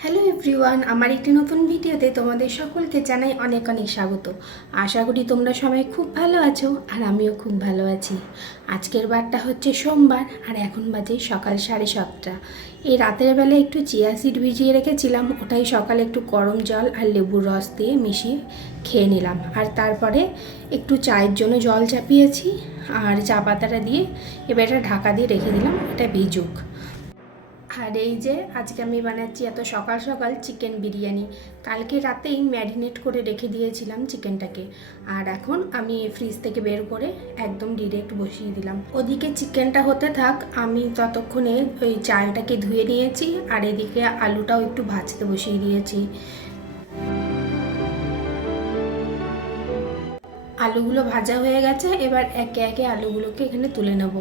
Hello everyone, আমার একটি নতুন ভিডিওতে তোমাদের সকলকে জানাই অনেক অনেক স্বাগত। আশা করি তোমরা সবাই খুব ভালো আছো আর আমিও খুব ভালো আছি। আজকের বারটা হচ্ছে সোমবার আর এখন বাজে সকাল 7:30। এই রাতের বেলা একটু চিয়া সিড ভিজিয়ে রেখেছিলাম, ওটাই সকালে একটু গরম জল আর লেবুর রস দিয়ে মিশিয়ে খেয়ে নিলাম। আর তারপরে একটু চায়ের জন্য জল চাপিয়েছি আর চা পাতাটা দিয়ে এবার এটা ঢাকা দিয়ে রেখে দিলাম, এটা ভিজুক। আর এই যে আজকে আমি বানাচ্ছি এত সকাল সকাল চিকেন বিরিয়ানি। কালকে রাতেই ম্যারিনেট করে রেখে দিয়েছিলাম চিকেনটাকে, আর এখন আমি ফ্রিজ থেকে বের করে একদম ডিরেক্ট বসিয়ে দিলাম। ওদিকে চিকেনটা হতে থাক, আমি ততক্ষণে ওই চালটাকে ধুয়ে নিয়েছি আর এদিকে আলুটাও একটু ভাজতে বসিয়ে দিয়েছি। আলুগুলো ভাজা হয়ে গেছে, এবার একে একে আলুগুলোকে এখানে তুলে নেব।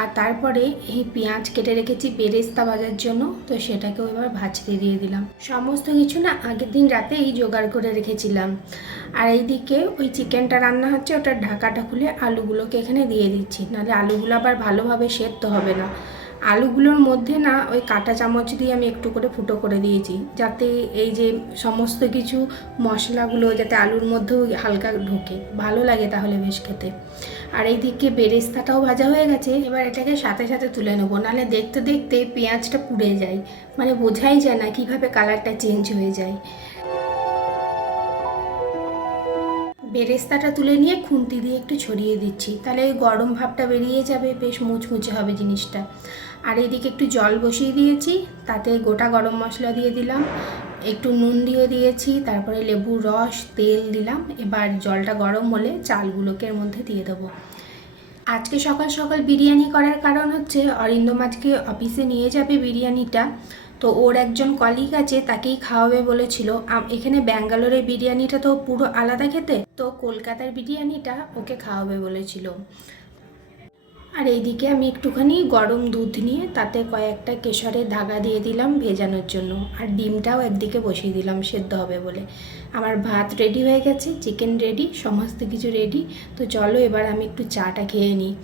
আর তারপরে এই পেঁয়াজ কেটে রেখেছি বেরেস্তা ভাজার জন্য, তো সেটাকেও এবার ভাজতে দিয়ে দিলাম। সমস্ত কিছু না আগের দিন রাতেই জোগাড় করে রেখেছিলাম। আর এইদিকে ওই চিকেনটা রান্না হচ্ছে, ওটার ঢাকাটা খুলে আলুগুলোকে এখানে দিয়ে দিচ্ছি, নাহলে আলুগুলো আবার ভালোভাবে সেদ্ধ হবে না। আলুগুলোর মধ্যে না ওই কাঁটা চামচ দিয়ে আমি একটু করে ফুটো করে দিয়েছি, যাতে এই যে সমস্ত কিছু মশলাগুলো যাতে আলুর মধ্যেও হালকা ঢোকে, ভালো লাগে তাহলে বেশ খেতে। আর এইদিকে বেরেস্তাটাও ভাজা হয়ে গেছে, এবার এটাকে সাথে সাথে তুলে নেবো, নাহলে দেখতে দেখতে পেঁয়াজটা পুড়ে যায়, মানে বোঝাই যায় না কীভাবে কালারটা চেঞ্জ হয়ে যায়। বেরেস্তাটা তুলে নিয়ে খুন্তি দিয়ে একটু ছড়িয়ে দিচ্ছি, তাহলে ওই গরম ভাবটা বেরিয়ে যাবে, বেশ মুচমুচে হবে জিনিসটা। আর এইদিকে একটু জল বসিয়ে দিয়েছি, তাতে গোটা গরম মশলা দিয়ে দিলাম, একটু নুন দিয়ে দিয়েছি, তারপরে লেবুর রস তেল দিলাম। এবার জলটা গরম হলে চালগুলোকে এর মধ্যে দিয়ে দেবো। আজকে সকাল সকাল বিরিয়ানি করার কারণ হচ্ছে অরিন্দম আজকে অফিসে নিয়ে যাবে বিরিয়ানিটা, তো ওর একজন কলিগ আছে তাকেই খাওয়াবে বলেছিল। এখানে ব্যাঙ্গালোরে বিরিয়ানিটা তো পুরো আলাদা খেতে, তো কলকাতার বিরিয়ানিটা ওকে খাওয়াবে বলেছিল। আর এইদিকে আমি একটুখানি গরম দুধ নিয়ে তাতে কয়েকটা কেশরের ধাগা দিয়ে দিলাম ভেজানোর জন্য, আর ডিমটাও একদিকে বসিয়ে দিলাম সেদ্ধ হবে বলে। আমার ভাত রেডি হয়ে গেছে, চিকেন রেডি, সমস্ত কিছু রেডি। তো চলো এবার আমি একটু চাটা খেয়ে নিই।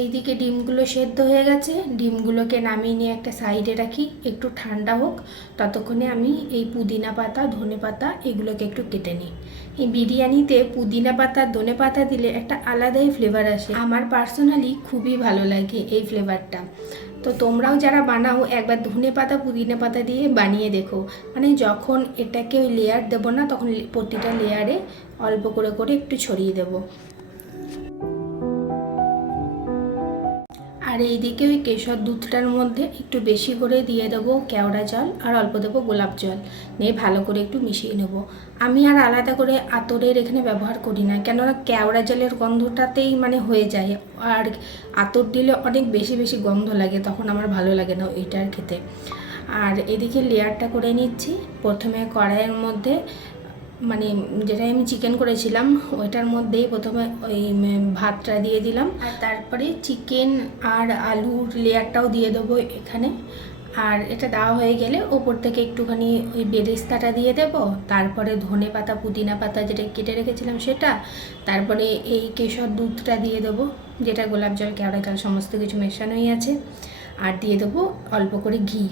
এইদিকে ডিমগুলো সেদ্ধ হয়ে গেছে, ডিমগুলোকে নামিয়ে নিয়ে একটা সাইডে রাখি, একটু ঠান্ডা হোক। ততক্ষণে আমি এই পুদিনা পাতা ধনে পাতা এগুলোকে একটু কেটে নিই। এই বিরিয়ানিতে পুদিনা পাতা ধনে পাতা দিলে একটা আলাদাই ফ্লেভার আসে, আমার পার্সোনালি খুবই ভালো লাগে এই ফ্লেভারটা। তো তোমরাও যারা বানাও একবার ধনে পাতা পুদিনা পাতা দিয়ে বানিয়ে দেখো, মানে যখন এটাকে ওই লেয়ার দেবো না, তখন প্রতিটা লেয়ারে অল্প করে করে একটু ছড়িয়ে দেবো। আর এইদিকে ওই কেশর দুধটার মধ্যে একটু বেশি করে দিয়ে দেবো কেওড়া জল আর অল্প দেবো গোলাপ জল, নিয়ে ভালো করে একটু মিশিয়ে নেবো। আমি আর আলাদা করে আতরের এখানে ব্যবহার করি না, কেননা কেওড়া জলের গন্ধটাতেই মানে হয়ে যায়, আর আতর দিলে অনেক বেশি বেশি গন্ধ লাগে, তখন আমার ভালো লাগে না ওইটার খেতে। আর এদিকে লেয়ারটা করে নিচ্ছি। প্রথমে কড়াইয়ের মধ্যে মানে যেটাই আমি চিকেন করেছিলাম ওইটার মধ্যেই প্রথমে ওই ভাতটা দিয়ে দিলাম, আর তারপরে চিকেন আর আলুর লেয়ারটাও দিয়ে দেবো এখানে। আর এটা দেওয়া হয়ে গেলে ওপর থেকে একটুখানি ওই বেরেস্তাটা দিয়ে দেবো, তারপরে ধনে পাতা পুদিনা পাতা যেটা কেটে রেখেছিলাম সেটা, তারপরে এই কেশর দুধটা দিয়ে দেবো, যেটা গোলাপ জল কেওড়া জল সমস্ত কিছু মেশানোই আছে, আর দিয়ে দেবো অল্প করে ঘি।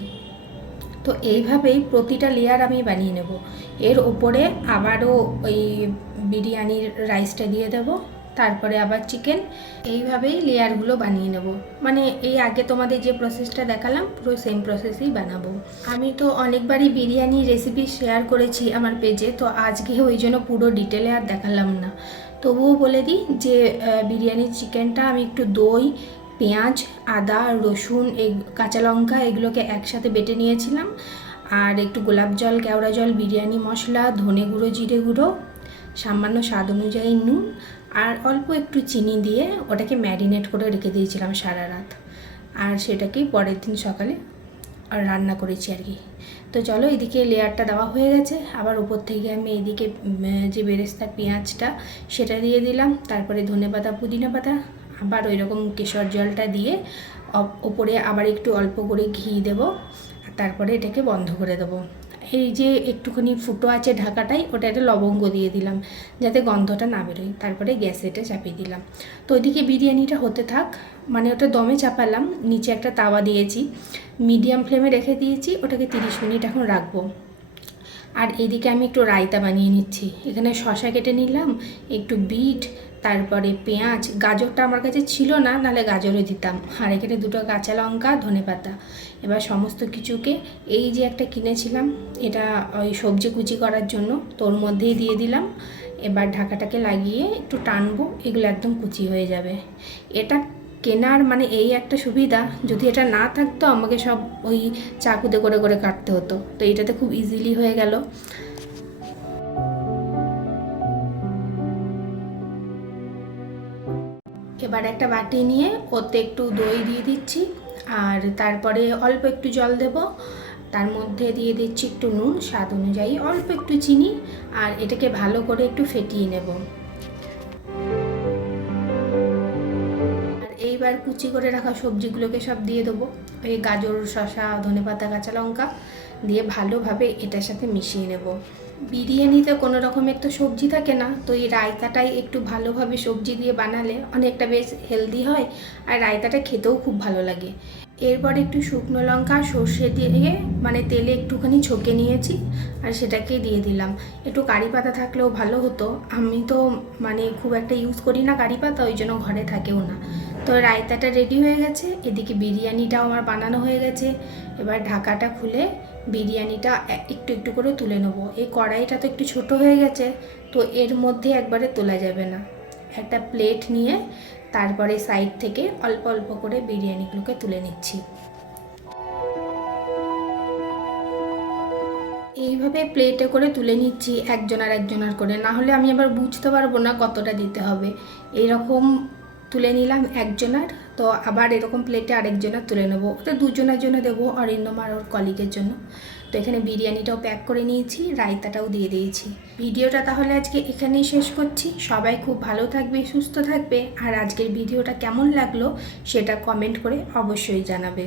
তো এইভাবেই প্রতিটা লেয়ার আমি বানিয়ে নেব। এর ওপরে আবারও ওই বিরিয়ানির রাইসটা দিয়ে দেব, তারপরে আবার চিকেন, এইভাবেই লেয়ারগুলো বানিয়ে নেব। মানে এই আগে তোমাদের যে প্রসেসটা দেখালাম পুরো সেম প্রসেসেই বানাবো। আমি তো অনেকবারই বিরিয়ানি রেসিপি শেয়ার করেছি আমার পেজে, তো আজকে ওই জন্য পুরো ডিটেলে আর দেখালাম না। তবুও বলে দিই যে বিরিয়ানির চিকেনটা আমি একটু দই, পেঁয়াজ, আদা, রসুন, কাঁচা লঙ্কা এগুলোকে একসাথে বেটে নিয়েছিলাম, আর একটু গোলাপ জল কেওড়া জল বিরিয়ানি মশলা ধনে গুঁড়ো জিরে গুঁড়ো, সামান্য স্বাদ অনুযায়ী নুন, আর অল্প একটু চিনি দিয়ে ওটাকে ম্যারিনেট করে রেখে দিয়েছিলাম সারা রাত, আর সেটাকেই পরের দিন সকালে রান্না করেছি আর কি। তো চলো এদিকে লেয়ারটা দেওয়া হয়ে গেছে, আবার উপর থেকে আমি এইদিকে যে বেরেস্তার পেঁয়াজটা সেটা দিয়ে দিলাম, তারপরে ধনে পাতা পুদিনা পাতা, আবার ওই রকম কেশর জলটা দিয়ে ওপরে আবার একটু অল্প করে ঘি দেবো, তারপরে এটাকে বন্ধ করে দেবো। এই যে একটুখানি ফুটো আছে ঢাকাটাই, ওটা একটা লবঙ্গ দিয়ে দিলাম যাতে গন্ধটা না বেরোয়। তারপরে গ্যাসে এটা চাপিয়ে দিলাম। তো ওইদিকে বিরিয়ানিটা হতে থাক, মানে ওটা দমে চাপালাম, নিচে একটা তাওয়া দিয়েছি, মিডিয়াম ফ্লেমে রেখে দিয়েছি, ওটাকে 30 মিনিট এখন রাখবো। আর এদিকে আমি একটু রায়তা বানিয়ে নিচ্ছি। এখানে শসা কেটে নিলাম, একটু বিট, তারপরে পেঁয়াজ, গাজরটা আমার কাছে ছিল না, নাহলে গাজরও দিতাম, আর এখানে 2টো কাঁচা লঙ্কা, ধনেপাতা। এবার সমস্ত কিছুকে, এই যে একটা কিনেছিলাম এটা ওই সবজি কুচি করার জন্য, তোর মধ্যেই দিয়ে দিলাম। এবার ঢাকাটাকে লাগিয়ে একটু টানবো, এগুলো একদম কুচি হয়ে যাবে। এটা কেনার মানে এই একটা সুবিধা, যদি এটা না থাকতো আমাকে সব ওই চাকুতে করে করে কাটতে হতো, তো এটাতে খুব ইজিলি হয়ে গেল। এবার একটা বাটি নিয়ে ওতে একটু দই দিয়ে দিচ্ছি, আর তারপরে অল্প একটু জল দেব, তার মধ্যে দিয়ে দিচ্ছি একটু নুন স্বাদ অনুযায়ী, অল্প একটু চিনি, আর এটাকে ভালো করে একটু ফেটিয়ে নেব। এইবার কুচি করে রাখা সবজিগুলোকে সব দিয়ে দেবো, এই গাজর, শসা, ধনেপাতা, কাঁচা লঙ্কা দিয়ে ভালোভাবে এটার সাথে মিশিয়ে নেব। বিরিয়ানিতে কোনো রকমের তো সবজি থাকে না, তো এই রায়তাটাই একটু ভালোভাবে সবজি দিয়ে বানালে অনেকটা বেশ হেলদি হয়, আর রায়তাটা খেতেও খুব ভালো লাগে। এরপর একটু শুকনো লঙ্কা সর্ষে দিয়ে মানে তেলে একটুখানি ছকে নিয়েছি, আর সেটাকে দিয়ে দিলাম। একটু কারি পাতা থাকলেও ভালো হতো, আমি তো মানে খুব একটা ইউজ করি না কারি পাতা, ওই জন্য ঘরে থাকেও না। তো রায়তাটা রেডি হয়ে গেছে, এদিকে বিরিয়ানিটাও আমার বানানো হয়ে গেছে। এবার ঢাকাটা খুলে বিরিয়ানিটা একটু একটু করে তুলে নেবো। এই কড়াইটা তো একটু ছোট হয়ে গেছে, তো এর মধ্যে একবারে তোলা যাবে না। একটা প্লেট নিয়ে তারপরে সাইড থেকে অল্প অল্প করে বিরিয়ানিগুলোকে তুলে নিচ্ছি। এইভাবে প্লেটে করে তুলে নিচ্ছি একজনার করে, না হলে আমি আবার বুঝতে পারবো না কতটা দিতে হবে। এইরকম তুলে নিলাম একজনার, তো আবার এরকম প্লেটে আরেকজনার তুলে নেবো, ওটা 2জনের জন্য দেবো, অরিন্দম আর ওর কলিগের জন্য। তো এখানে বিরিয়ানিটাও প্যাক করে নিয়েছি, রায়তাটাও দিয়ে দিয়েছি। ভিডিওটা তাহলে আজকে এখানেই শেষ করছি। সবাই খুব ভালো থাকবে, সুস্থ থাকবে, আর আজকের ভিডিওটা কেমন লাগলো সেটা কমেন্ট করে অবশ্যই জানাবে।